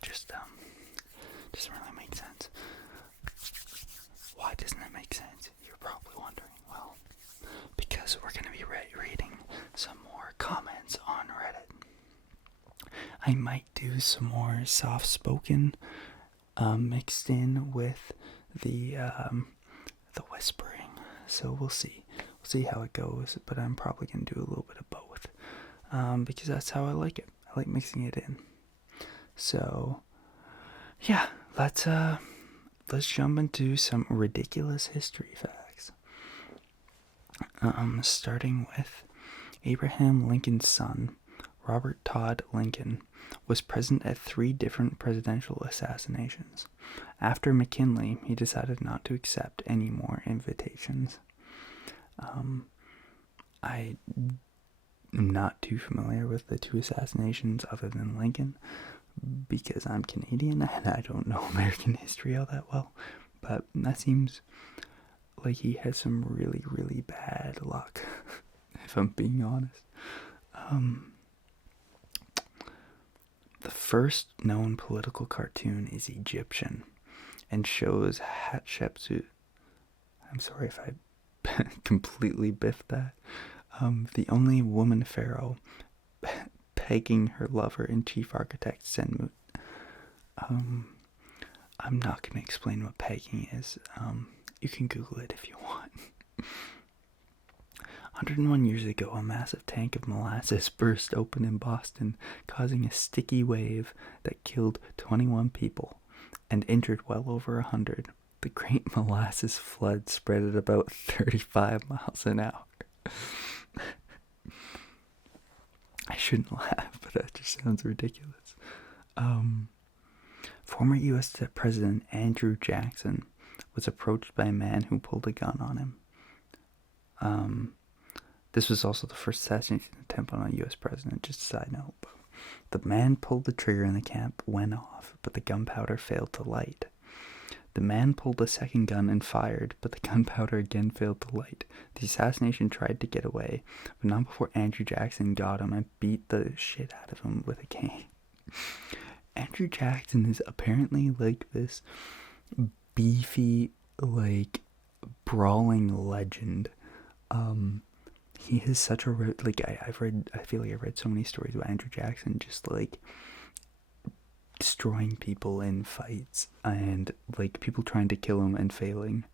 that just doesn't really make sense. Why doesn't it make sense? You're probably wondering. Well, because we're going to be reading some more comments on Reddit. I might do some more soft-spoken mixed in with the whispering. So we'll see. We'll see how it goes, but I'm probably going to do a little bit of both because that's how I like it. I like mixing it in. So, yeah, let's jump into some ridiculous history facts. Starting with Abraham Lincoln's son, Robert Todd Lincoln, was present at 3 different presidential assassinations. After McKinley, he decided not to accept any more invitations. I am not too familiar with the 2 assassinations other than Lincoln because I'm Canadian and I don't know American history all that well, but that seems like he has some really, really bad luck, if I'm being honest. The first known political cartoon is Egyptian and shows Hatshepsut. I'm sorry if I completely biffed that. The only woman pharaoh pegging her lover and chief architect Senmut. I'm not going to explain what pegging is. You can Google it if you want. 101 years ago, a massive tank of molasses burst open in Boston, causing a sticky wave that killed 21 people and injured well over 100. The Great Molasses Flood spread at about 35 miles an hour. I shouldn't laugh, but that just sounds ridiculous. Former U.S. President Andrew Jackson was approached by a man who pulled a gun on him. This was also the first assassination attempt on a U.S. president, just a side note. The man pulled the trigger and the cap went off, but the gunpowder failed to light. The man pulled a second gun and fired, but the gunpowder again failed to light. The assassination tried to get away, but not before Andrew Jackson got him and beat the shit out of him with a cane. Andrew Jackson is apparently like this beefy, like, brawling legend. He is such a I feel like I've read so many stories about Andrew Jackson just like destroying people in fights and like people trying to kill him and failing.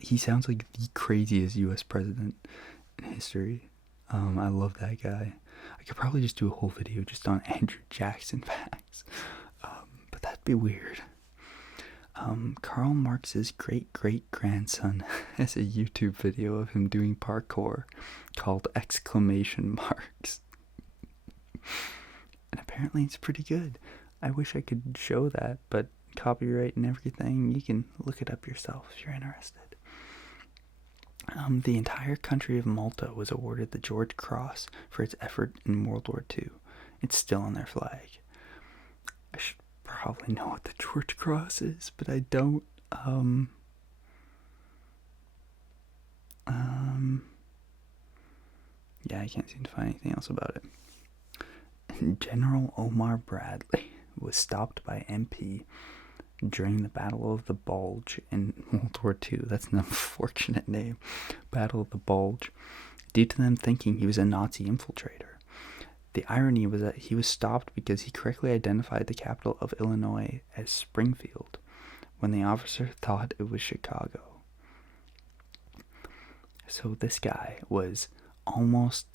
He sounds like the craziest U.S. president in history. I love that guy. I could probably just do a whole video just on Andrew Jackson facts, but that'd be weird. Karl Marx's great-great-grandson has a YouTube video of him doing parkour called exclamation marks. And apparently it's pretty good. I wish I could show that, but copyright and everything, you can look it up yourself if you're interested. The entire country of Malta was awarded the George Cross for its effort in World War II. It's still on their flag. I should probably know what the George Cross is, but I don't. Yeah, I can't seem to find anything else about it. General Omar Bradley was stopped by MP during the Battle of the Bulge in World War II. That's an unfortunate name. Battle of the Bulge. Due to them thinking he was a Nazi infiltrator. The irony was that he was stopped because he correctly identified the capital of Illinois as Springfield, when the officer thought it was Chicago. So this guy was almost,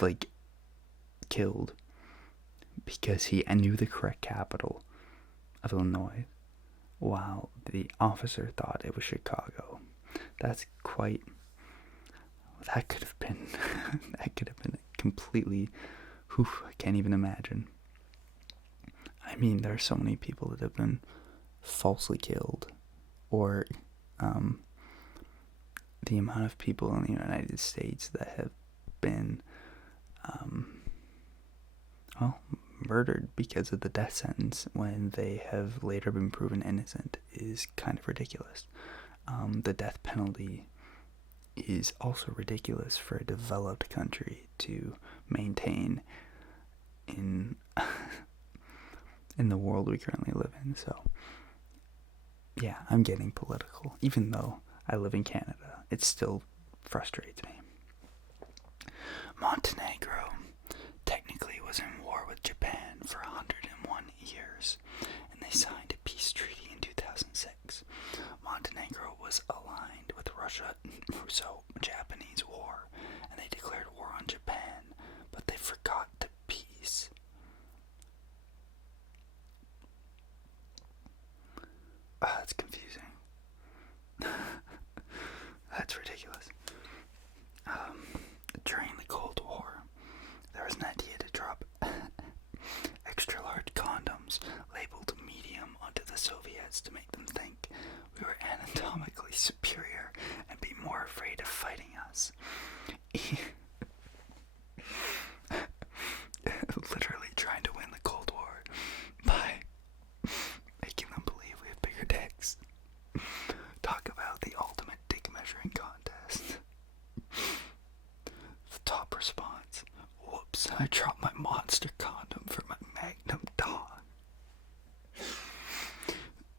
like, killed because he knew the correct capital of Illinois, while the officer thought it was Chicago. That's quite... That could have been completely... I can't even imagine. I mean, there are so many people that have been falsely killed, or the amount of people in the United States that have been murdered because of the death sentence when they have later been proven innocent is kind of ridiculous. The death penalty is also ridiculous for a developed country to maintain in in the world we currently live in. So, yeah, I'm getting political. Even though I live in Canada, it still frustrates me. Montenegro technically was in war with Japan for 101 years, and they signed a peace treaty in 2006. Montenegro was aligned with Russo-Japanese War, and they declared war on Japan, but they forgot to peace. That's confusing. That's ridiculous. During the Cold War, there was an idea to drop extra large condoms labeled medium onto the Soviets to make them think we were anatomically superior and be more afraid of fighting us. Literally trying to win the Cold War by making them believe we have bigger dicks. Talk about the ultimate dick measuring contest. The top response: whoops, I dropped my monster condom for my magnum dog.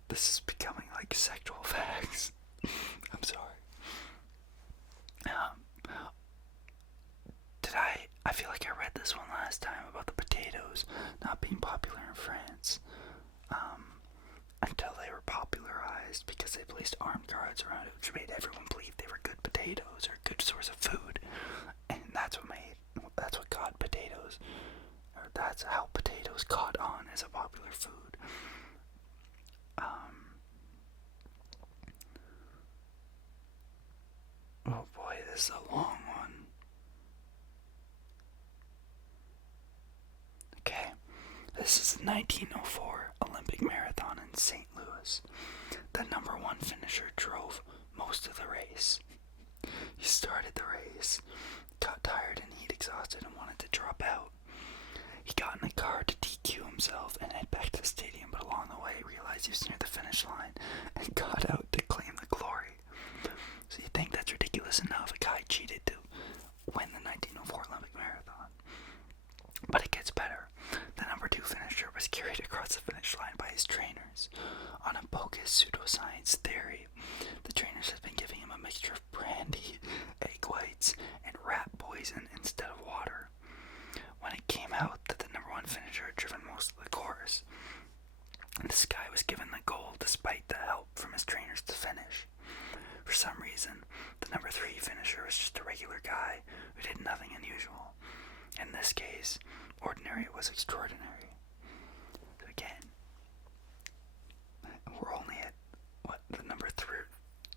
This is becoming like sexual facts. I'm sorry. I feel like I read this one last time about the potatoes not being popular in France until they were popularized because they placed armed guards around it, which made everyone believe they were good potatoes or a good source of food, and that's what got potatoes, or that's how potatoes caught on as a popular food. Oh boy, this is a long one. Okay, this is the 1904 Olympic Marathon in St. Louis. The number one finisher drove most of the race. He started the race, got tired and heat exhausted and wanted to drop out. He got in a car to DQ himself and head back to the stadium, but along the way realized he was near the finish line and got out to claim the glory. So you think that's ridiculous enough? A guy cheated to win the 1904 Olympic Marathon. But it gets better. The number two finisher was carried across the finish line by his trainers on a bogus pseudoscience theory. The trainers had been giving him a mixture of brandy, egg whites, and rat poison instead of water. When it came out that the number one finisher had driven most of the course, this guy was given the gold despite the help from his trainers to finish. For some reason, the number three finisher was just a regular guy who did nothing unusual. In this case, ordinary was extraordinary. So again, we're only at,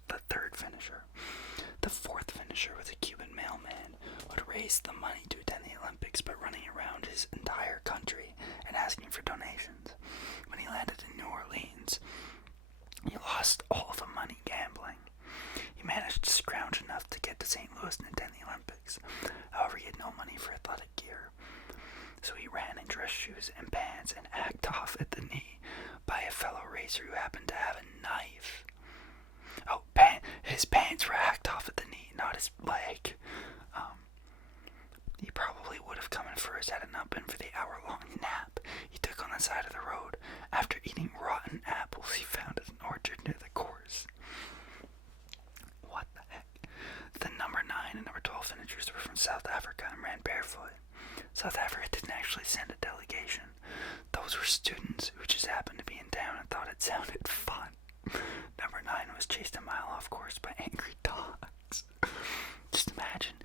the third finisher. The fourth finisher was a Cuban mailman who had raised the money to attend the Olympics by running around his entire country and asking for donations. When he landed in New Orleans, he lost all of the money gambling. He managed to scrounge enough to get to St. Louis and attend the Olympics. However, he had no money for athletic gear. So he ran in dress shoes and pants and hacked off at the knee by a fellow racer who happened to have a knife. Oh, his pants were hacked off at the knee, not his leg. He probably would have come in first had it not been for the hour-long nap he took on the side of the road after eating rotten apples he found at an orchard near the course. What the heck? The number 9 and number 12 finishers were from South Africa and ran barefoot. South Africa didn't actually send a delegation. Those were students who just happened to be in town and thought it sounded fun. Number 9 was chased a mile off course by angry dogs. Just imagine,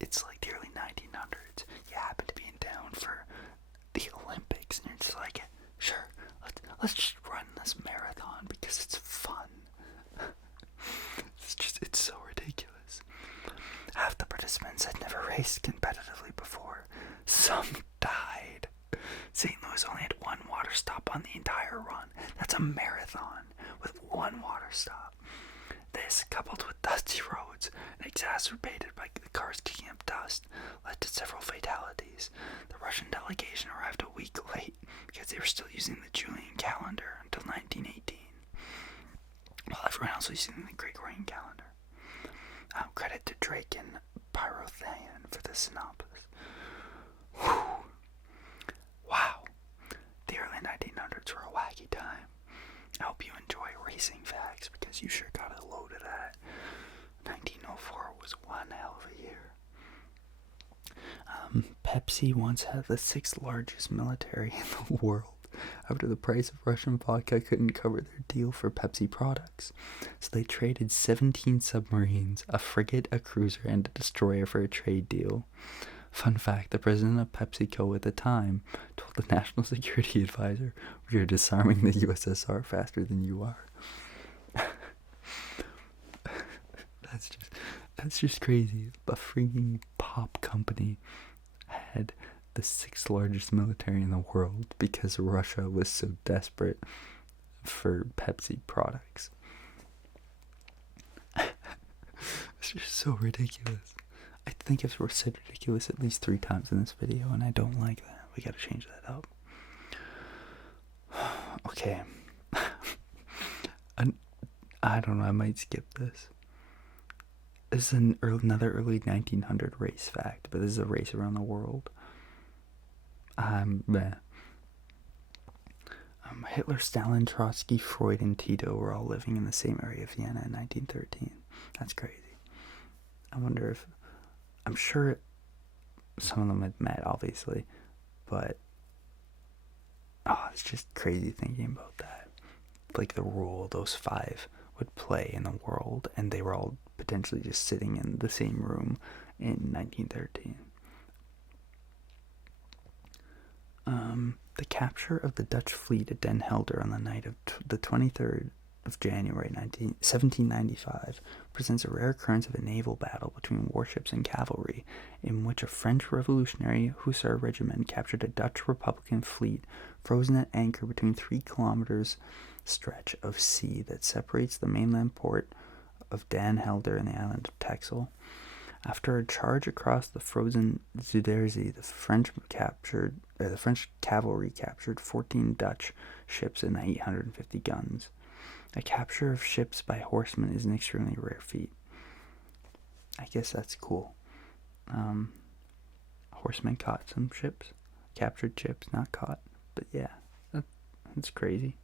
it's like the early 1900s. You happen to be in town for the Olympics, and you're just like, sure, let's just run this marathon because it's fun. It's so ridiculous. Half the participants had never raced competitively before. Some died. St. Louis only had one water stop on the entire run. That's a marathon with one water stop. This, coupled with dusty roads and exacerbated by the cars kicking up dust, led to several fatalities. The Russian delegation arrived a week late because they were still using the Julian calendar until 1918, while everyone else was using the Gregorian calendar. Credit to Drake and Pyrothian for the synopsis. Whew. Wow. The early because you sure got a load of that. 1904 was one hell of a year. Pepsi once had the 6th largest military in the world after the price of Russian vodka couldn't cover their deal for Pepsi products. So they traded 17 submarines, a frigate, a cruiser, and a destroyer for a trade deal. Fun fact, the president of PepsiCo at the time told the National Security Advisor, "We are disarming the USSR faster than you are." That's just crazy. A freaking pop company had the 6th largest military in the world because Russia was so desperate for Pepsi products. It's just so ridiculous. I think I've said ridiculous at least 3 times in this video, and I don't like that. We gotta change that up. Okay. I don't know, I might skip this. This is another early 1900 race fact, but this is a race around the world. Hitler, Stalin, Trotsky, Freud, and Tito were all living in the same area of Vienna in 1913. That's crazy. I wonder if... I'm sure some of them had met, obviously, but... it's just crazy thinking about that. Like the role those 5 would play in the world, and they were all potentially just sitting in the same room in 1913. The capture of the Dutch fleet at Den Helder on the night of the 23rd of January 1795 presents a rare occurrence of a naval battle between warships and cavalry, in which a French revolutionary hussar regiment captured a Dutch Republican fleet frozen at anchor between 3 kilometers stretch of sea that separates the mainland port of Den Helder and the island of Texel. After a charge across the frozen Zuiderzee, the French cavalry captured 14 Dutch ships and 850 guns. A capture of ships by horsemen is an extremely rare feat. I guess that's cool. Horsemen caught some ships, captured ships, not caught. But yeah, that's crazy.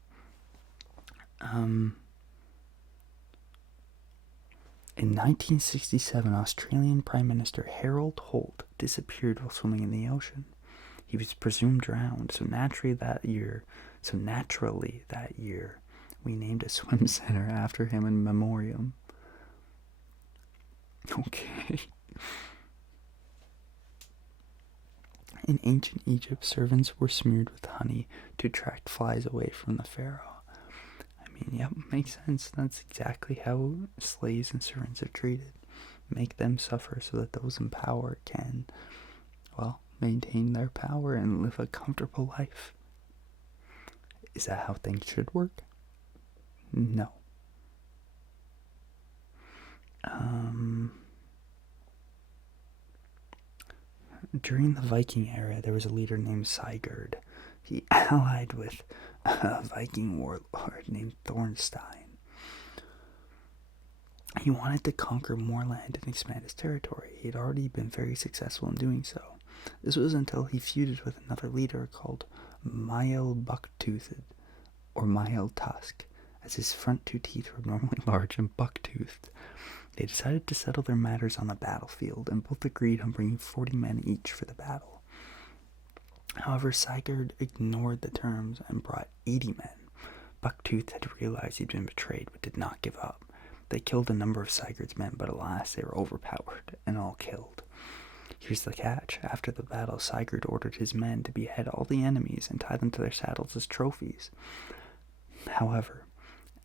In 1967, Australian Prime Minister Harold Holt disappeared while swimming in the ocean. He was presumed drowned, so naturally that year, we named a swim center after him in memoriam. Okay. In ancient Egypt, servants were smeared with honey to attract flies away from the pharaoh. Yep, makes sense. That's exactly how slaves and servants are treated. Make them suffer so that those in power can, maintain their power and live a comfortable life. Is that how things should work? No. During the Viking era, there was a leader named Sigurd. He allied with a Viking warlord named Thorstein. He wanted to conquer more land and expand his territory. He had already been very successful in doing so. This was until he feuded with another leader called Mael Bucktoothed, or Mael Tusk, as his front 2 teeth were normally large and buck-toothed. They decided to settle their matters on the battlefield, and both agreed on bringing 40 men each for the battle. However, Sigurd ignored the terms and brought 80 men. Bucktooth had realized he'd been betrayed, but did not give up. They killed a number of Sigurd's men, but alas, they were overpowered and all killed. Here's the catch. After the battle, Sigurd ordered his men to behead all the enemies and tie them to their saddles as trophies. However,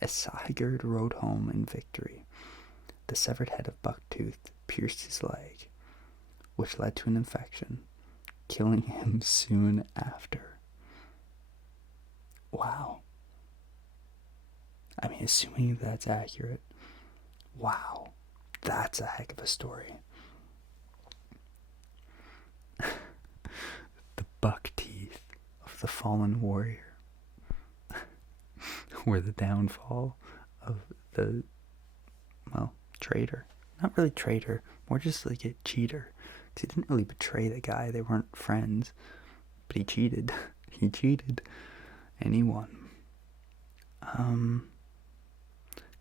as Sigurd rode home in victory, the severed head of Bucktooth pierced his leg, which led to an infection, killing him soon after. Wow. Assuming that's accurate, wow, that's a heck of a story. The buck teeth of the fallen warrior were the downfall of the, traitor. Not really traitor, more just like a cheater. Because he didn't really betray the guy, they weren't friends. But he cheated. And he won.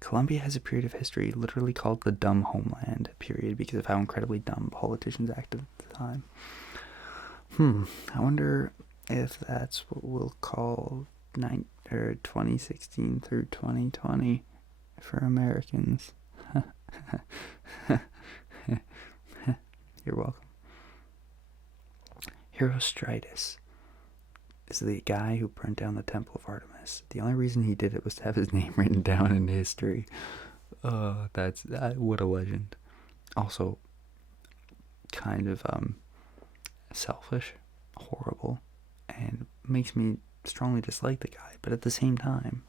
Colombia has a period of history literally called the dumb homeland period because of how incredibly dumb politicians acted at the time. I wonder if that's what we'll call 2016 through 2020 for Americans. You're welcome. Herostratus is the guy who burnt down the Temple of Artemis. The only reason he did it was to have his name written down in history. What a legend. Also, kind of selfish, horrible, and makes me strongly dislike the guy. But at the same time,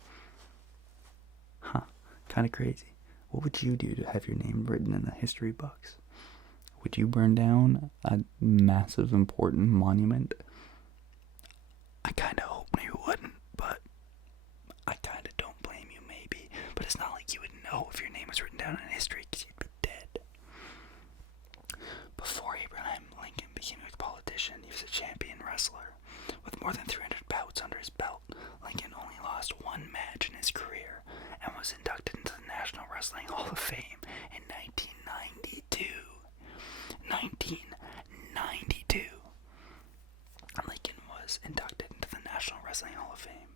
kind of crazy. What would you do to have your name written in the history books? Would you burn down a massive, important monument? I kind of hope you wouldn't, but I kind of don't blame you, maybe. But it's not like you would know if your name was written down in history because you'd be dead. Before Abraham Lincoln became a politician, he was a champion wrestler. With more than 300 bouts under his belt, Lincoln only lost one match in his career and was inducted into the National Wrestling Hall of Fame in 1992. 1992. Lincoln was inducted into the National Wrestling Hall of Fame.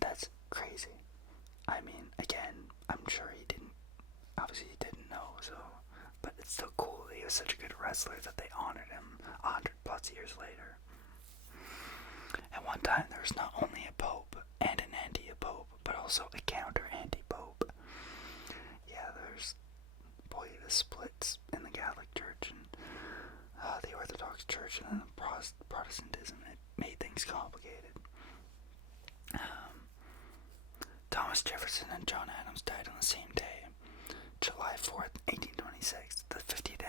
That's crazy. I mean, again, I'm sure he didn't know, but it's still cool that he was such a good wrestler that they honored him 100 plus years later. At one time, there was not only a pope and an anti-pope, but also a counter-anti-pope. Yeah, there's the splits in the Catholic Church and the Orthodox Church and then the Protestantism. It made things complicated. Thomas Jefferson and John Adams died on the same day, July 4th, 1826, the 50th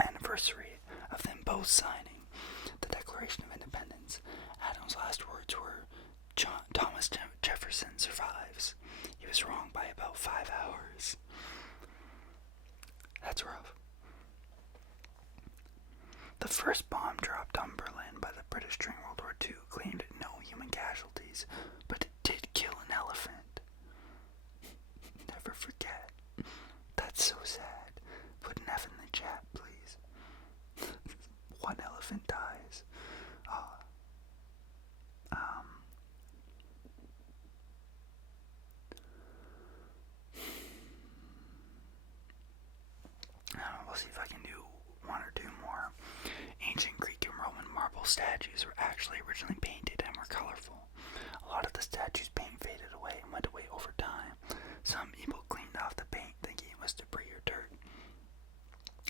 anniversary of them both signing the Declaration of Independence. Adams' last words were, Thomas Jefferson survives. He was wrong by about 5 hours. That's rough. The first bomb dropped on Berlin by the British during World War II claimed no human casualties, but it did kill an elephant. Never forget. That's so sad. Put an F in the chat, please. One elephant dies. We'll see if I can do one or two more. Ancient Greek and Roman marble statues were actually originally painted and were colorful. A lot of the statues' paint faded away and went away over time. Some people cleaned off the paint thinking it was debris or dirt,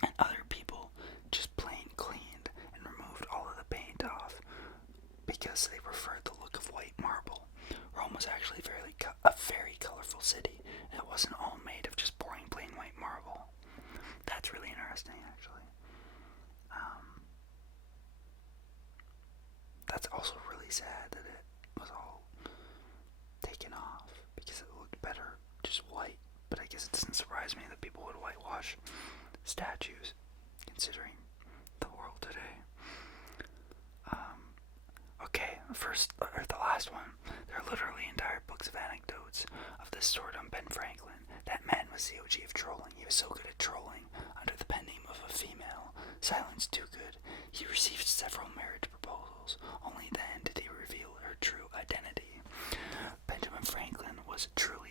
and other people just plain cleaned and removed all of the paint off because they preferred the look of white marble. Rome was actually a very colorful city, and it wasn't all made of just boring plain white marble. That's really interesting, actually. That's also really sad that it was all taken off because it looked better just white. But I guess it doesn't surprise me that people would whitewash statues, considering the world today. Okay, the last one. There are literally entire books of anecdotes of this sort on Ben Franklin. That man was the OG of trolling. He was so good at trolling under the pen name of a female. Silence too good. He received several marriage proposals. Only then did he reveal her true identity. Benjamin Franklin was truly